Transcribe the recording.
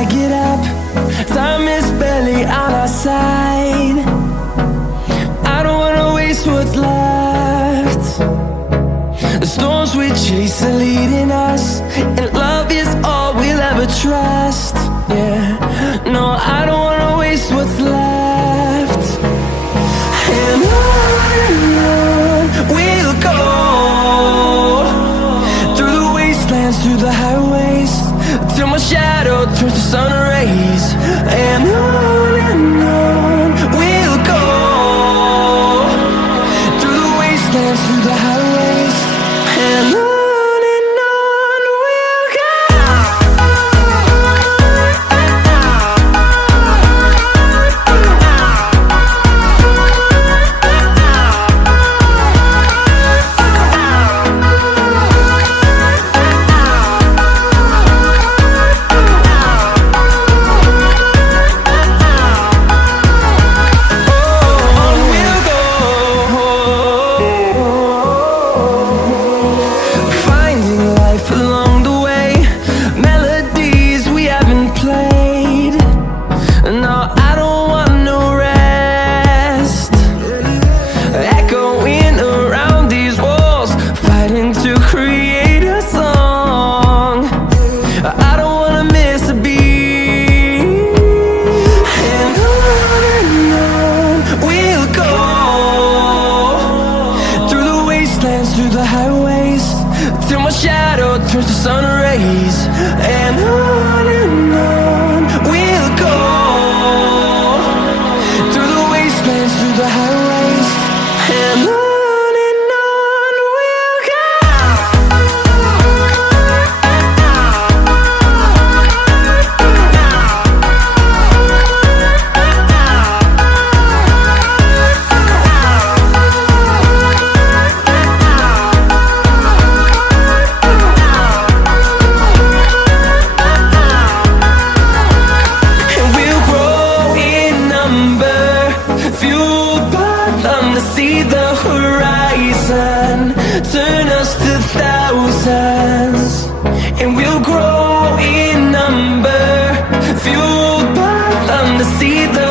I get up, time is barely on our side. I don't wanna waste what's left. The storms we chase are leading us, and love is all we'll ever trust. Yeah, no, I don't wanna waste what's left. And on we'll go, through the wastelands, through the highways, till my shadow turns to sun rays. And on we'll go, through the wastelands, through the highways, and on we'll go. Through the highways, till my shadow turns to sun rays. And on we'll go, through the wastelands, through the highways, and on we'll go. See the horizon turn us to thousands, and we'll grow in number, fueled by them to see the